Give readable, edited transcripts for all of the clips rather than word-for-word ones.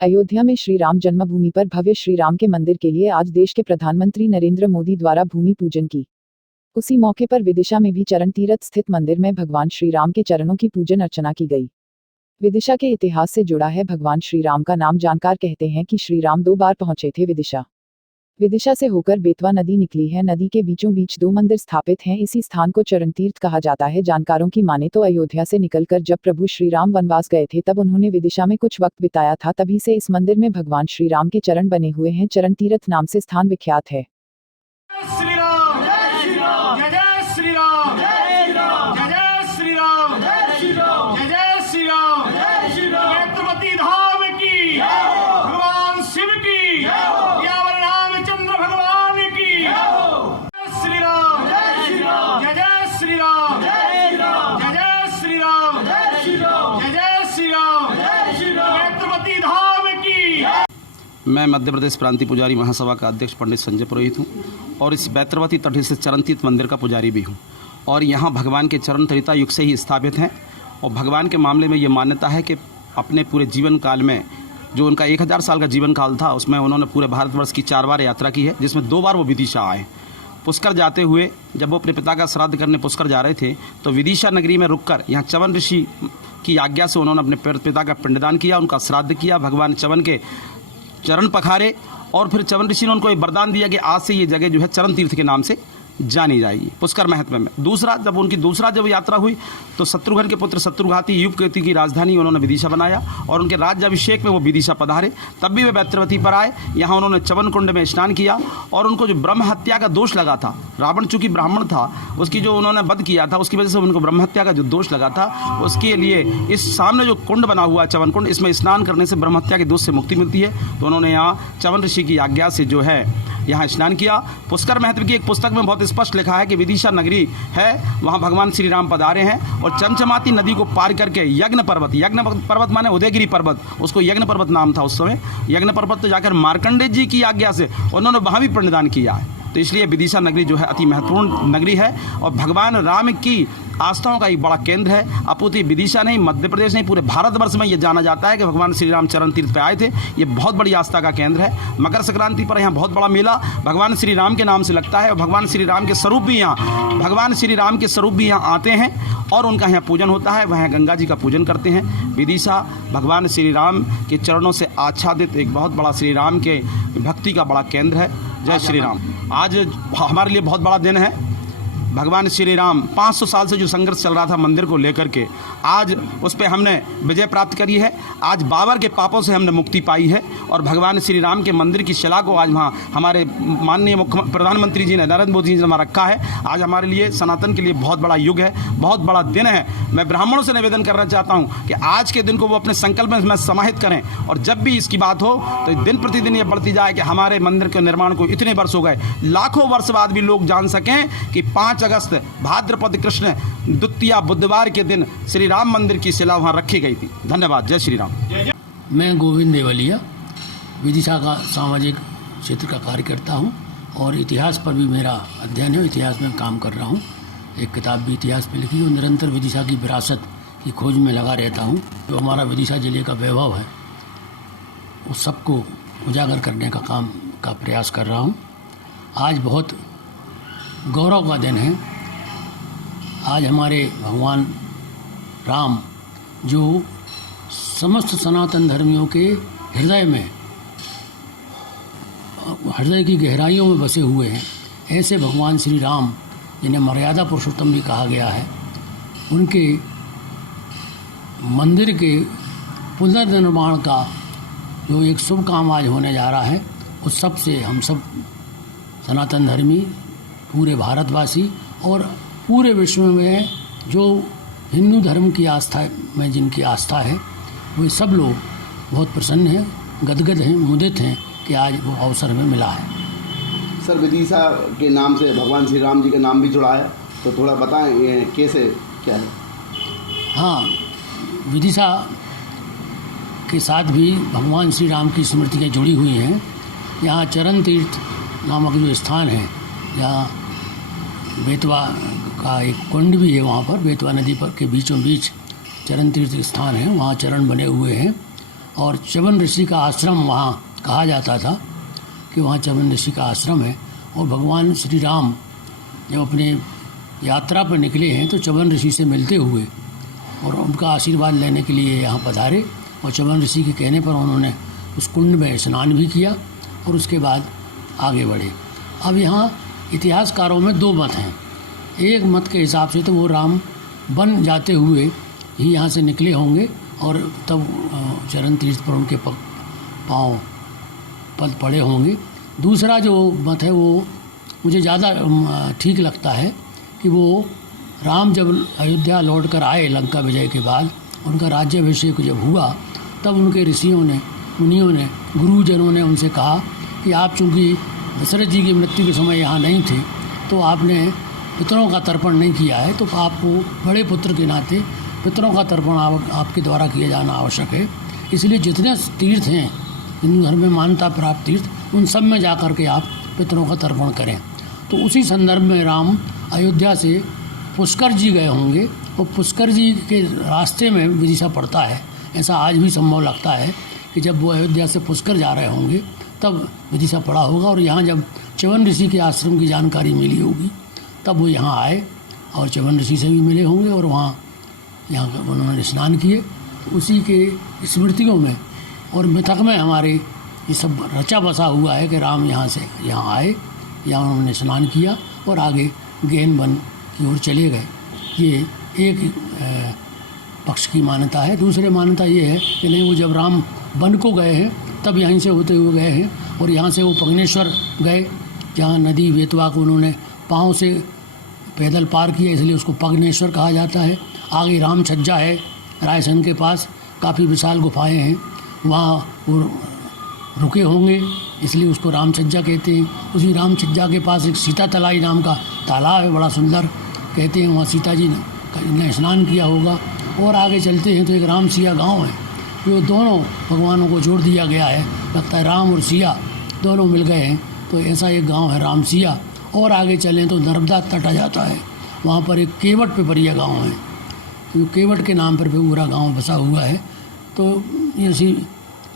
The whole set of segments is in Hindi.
अयोध्या में श्री राम जन्मभूमि पर भव्य श्री राम के मंदिर के लिए आज देश के प्रधानमंत्री नरेंद्र मोदी द्वारा भूमि पूजन की। उसी मौके पर विदिशा में भी चरण तीर्थ स्थित मंदिर में भगवान श्री राम के चरणों की पूजन अर्चना की गई। विदिशा के इतिहास से जुड़ा है। भगवान श्री राम का नाम जानकार कहते हैं कि श्री राम 2 बार पहुंचे थे विदिशा। विदिशा से होकर बेतवा नदी निकली है। नदी के बीचों बीच 2 मंदिर स्थापित हैं। इसी स्थान को चरण तीर्थ कहा जाता है। जानकारों की माने तो अयोध्या से निकलकर जब प्रभु श्री राम वनवास गए थे तब उन्होंने विदिशा में कुछ वक्त बिताया था। तभी से इस मंदिर में भगवान श्री राम के चरण बने हुए हैं। चरण तीर्थ नाम से स्थान विख्यात है। मैं मध्य प्रदेश प्रांतीय पुजारी महासभा का अध्यक्ष पंडित संजय पुरोहित हूँ और इस बैत्रवती तट से चरण तीर्थ मंदिर का पुजारी भी हूँ। और यहाँ भगवान के चरण त्रेता युग से ही स्थापित हैं। और भगवान के मामले में ये मान्यता है कि अपने पूरे जीवन काल में जो उनका 1000 साल का जीवन काल था उसमें उन्होंने पूरे भारतवर्ष की 4 बार यात्रा की है, जिसमें 2 बार वो विदिशा आए। पुष्कर जाते हुए जब वो अपने पिता का श्राद्ध करने पुष्कर जा रहे थे तो विदिशा नगरी में रुककर यहाँ च्यवन ऋषि की आज्ञा से उन्होंने अपने पिता का पिंडदान किया, उनका श्राद्ध किया। भगवान च्यवन के चरण पखारे और फिर च्यवन ऋषि ने उनको एक वरदान दिया कि आज से ये जगह जो है चरण तीर्थ के नाम से जानी जाएगी पुष्कर महत्व में। दूसरा जब यात्रा हुई तो शत्रुघ्न के पुत्र शत्रुघाती युवकेतु की राजधानी उन्होंने विदिशा बनाया और उनके राज्याभिषेक में वो विदिशा पधारे। तब भी वे बैत्रवती पर आए। यहाँ उन्होंने च्यवन कुंड में स्नान किया और उनको जो ब्रह्म हत्या का दोष लगा था, रावण चूंकि ब्राह्मण था, उसकी जो उन्होंने वध किया था उसकी वजह से उनको ब्रह्म हत्या का जो दोष लगा था, उसके लिए इस सामने जो कुंड बना हुआ है च्यवन कुंड, इसमें स्नान करने से ब्रह्म हत्या के दोष से मुक्ति मिलती है। तो उन्होंने यहाँ च्यवन ऋषि की आज्ञा से जो है यहाँ स्नान किया। पुष्कर महत्व की एक पुस्तक में बहुत स्पष्ट लिखा है कि विदिशा नगरी है, वहाँ भगवान श्री राम पधारे हैं और चमचमाती नदी को पार करके यज्ञ पर्वत माने उदयगिरी पर्वत, उसको यज्ञ पर्वत नाम था उस समय। यज्ञ पर्वत तो जाकर मार्कंडेय जी की आज्ञा से उन्होंने वहाँ भी पिंडदान किया है। तो इसलिए विदिशा नगरी जो है अति महत्वपूर्ण नगरी है और भगवान राम की आस्थाओं का एक बड़ा केंद्र है। अपूर्ति विदिशा नहीं, मध्य प्रदेश नहीं, पूरे भारतवर्ष में ये जाना जाता है कि भगवान श्री राम चरण तीर्थ पे आए थे। ये बहुत बड़ी आस्था का केंद्र है। मकर संक्रांति पर यहाँ बहुत बड़ा मेला भगवान श्री राम के नाम से लगता है और भगवान श्री राम के स्वरूप भी यहाँ आते हैं और उनका यहाँ पूजन होता है। वह गंगा जी का पूजन करते हैं। विदिशा भगवान श्री राम के चरणों से आच्छादित एक बहुत बड़ा श्री राम के भक्ति का बड़ा केंद्र है। जय श्री राम। आज हमारे लिए बहुत बड़ा दिन है। भगवान श्री राम 500 साल से जो संघर्ष चल रहा था मंदिर को लेकर के, आज उस पर हमने विजय प्राप्त करी है। आज बाबर के पापों से हमने मुक्ति पाई है और भगवान श्री राम के मंदिर की शिला को आज वहाँ हमारे माननीय प्रधानमंत्री जी ने, नरेंद्र मोदी जी ने वहाँ रखा है। आज हमारे लिए सनातन के लिए बहुत बड़ा युग है, बहुत बड़ा दिन है। मैं ब्राह्मणों से निवेदन करना चाहता हूँ कि आज के दिन को वो अपने संकल्प में समाहित करें और जब भी इसकी बात हो तो दिन प्रतिदिन ये बढ़ती जाए कि हमारे मंदिर के निर्माण को इतने वर्ष हो गए, लाखों वर्ष बाद भी लोग जान सकें कि 5 अगस्त भाद्रपद कृष्ण द्वितीया बुधवार के दिन श्री राम मंदिर की शिला वहाँ रखी गई थी। धन्यवाद। जय श्री राम। मैं गोविंद देवलिया विदिशा का सामाजिक क्षेत्र का कार्य करता हूँ और इतिहास पर भी मेरा अध्ययन है। इतिहास में काम कर रहा हूँ। एक किताब भी इतिहास पे लिखी और निरंतर विदिशा की विरासत की खोज में लगा रहता हूँ। जो हमारा विदिशा जिले का वैभव है उस सबको उजागर करने का काम का प्रयास कर रहा हूँ। आज बहुत गौरव का दिन है। आज हमारे भगवान राम जो समस्त सनातन धर्मियों के हृदय की गहराइयों में बसे हुए हैं, ऐसे भगवान श्री राम जिन्हें मर्यादा पुरुषोत्तम भी कहा गया है, उनके मंदिर के पुनर्निर्माण का जो एक शुभ काम आज होने जा रहा है, उस सब से हम सब सनातन धर्मी, पूरे भारतवासी और पूरे विश्व में जो हिंदू धर्म की आस्था में जिनकी आस्था है, वो सब लोग बहुत प्रसन्न हैं, गदगद हैं, मुदित हैं कि आज वो अवसर में मिला है। सर, विदिशा के नाम से भगवान श्री राम जी का नाम भी जुड़ा है, तो थोड़ा बताएं ये कैसे क्या है? हाँ, विदिशा के साथ भी भगवान श्री राम की स्मृतियाँ जुड़ी हुई हैं। यहाँ चरण तीर्थ नामक जो स्थान है, यहाँ बेतवा का एक कुंड भी है, वहाँ पर बेतवा नदी पर के बीचों बीच चरण तीर्थ स्थान है, वहाँ चरण बने हुए हैं और च्यवन ऋषि का आश्रम वहाँ कहा जाता था कि वहाँ च्यवन ऋषि का आश्रम है। और भगवान श्री राम जब अपने यात्रा पर निकले हैं तो च्यवन ऋषि से मिलते हुए और उनका आशीर्वाद लेने के लिए यहाँ पधारे, और च्यवन ऋषि के कहने पर उन्होंने उस कुंड में स्नान भी किया और उसके बाद आगे बढ़े। अब यहाँ इतिहासकारों में दो मत हैं। एक मत के हिसाब से तो वो राम वन जाते हुए ही यहाँ से निकले होंगे और तब चरण तीर्थ पर उनके पाँव पद पड़े होंगे। दूसरा जो मत है वो मुझे ज़्यादा ठीक लगता है कि वो राम जब अयोध्या लौट कर आए लंका विजय के बाद, उनका राज्याभिषेक जब हुआ तब उनके ऋषियों ने, मुनियों ने, गुरुजनों ने उनसे कहा कि आप चूँकि दशरथ जी की मृत्यु के समय यहाँ नहीं थे तो आपने पितरों का तर्पण नहीं किया है, तो आपको बड़े पुत्र के नाते पितरों का तर्पण आपके द्वारा किया जाना आवश्यक है। इसलिए जितने तीर्थ हैं हिंदू धर्म में मान्यता प्राप्त तीर्थ, उन सब में जा कर के आप पितरों का तर्पण करें। तो उसी संदर्भ में राम अयोध्या से पुष्कर जी गए होंगे और पुष्कर जी के रास्ते में विदिशा पड़ता है। ऐसा आज भी संभव लगता है कि जब वो अयोध्या से पुष्कर जा रहे होंगे तब विदिशा पड़ा होगा, और यहाँ जब च्यवन ऋषि के आश्रम की जानकारी मिली होगी तब वो यहाँ आए और च्यवन ऋषि से भी मिले होंगे और यहाँ उन्होंने स्नान किए। उसी के स्मृतियों में और मिथक में हमारे ये सब रचा बसा हुआ है कि राम यहाँ से यहाँ आए, यहाँ उन्होंने स्नान किया और आगे गहन वन की ओर चले गए। ये एक पक्ष की मान्यता है। दूसरी मान्यता ये है कि नहीं, वो जब राम वन को गए हैं तब यहीं से होते हुए गए हैं और यहाँ से वो पग्नेश्वर गए, जहाँ नदी बेतवा को उन्होंने पाँव से पैदल पार किया, इसलिए उसको पग्नेश्वर कहा जाता है। आगे राम छज्जा है रायसन के पास, काफ़ी विशाल गुफाएं हैं, वहाँ वो रुके होंगे इसलिए उसको राम छज्जा कहते हैं। उसी राम छज्जा के पास एक सीता तलाई नाम का तालाब है, बड़ा सुंदर, कहते हैं वहाँ सीता जी ने स्नान किया होगा। और आगे चलते हैं तो एक राम सिया गाँव है, जो दोनों भगवानों को जोड़ दिया गया है, लगता है राम और सिया दोनों मिल गए हैं, तो ऐसा एक गांव है राम सिया। और आगे चलें तो नर्मदा तट आ जाता है, वहाँ पर एक केवट पिपरिया गांव है, तो केवट के नाम पर भी पूरा गांव बसा हुआ है। तो ऐसी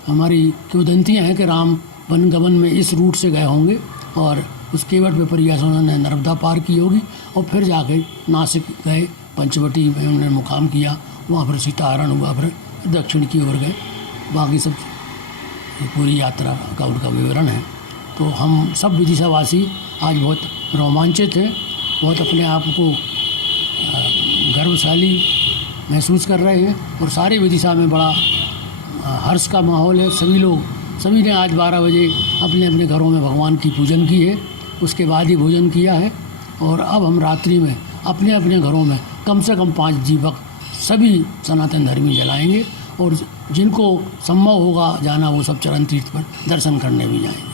हमारी किंवदंतियाँ हैं कि राम वनगमन में इस रूट से गए होंगे और उस केवट पिपरिया से उन्होंने नर्मदा पार की होगी और फिर जाके नासिक गए, पंचवटी में उन्होंने मुकाम किया, वहाँ पर सीताहरण हुआ, फिर दक्षिण की ओर गए। बाकी सब पूरी यात्रा का उनका विवरण है। तो हम सब विदिशावासी आज बहुत रोमांचित हैं, बहुत अपने आप को गर्वशाली महसूस कर रहे हैं और सारी विदिशा में बड़ा हर्ष का माहौल है। सभी ने आज 12 बजे अपने अपने घरों में भगवान की पूजन की है, उसके बाद ही भोजन किया है। और अब हम रात्रि में अपने अपने घरों में कम से कम 5 दीपक सभी सनातन धर्मी जलाएंगे और जिनको संभव होगा जाना वो सब चरण तीर्थ पर दर्शन करने भी जाएंगे।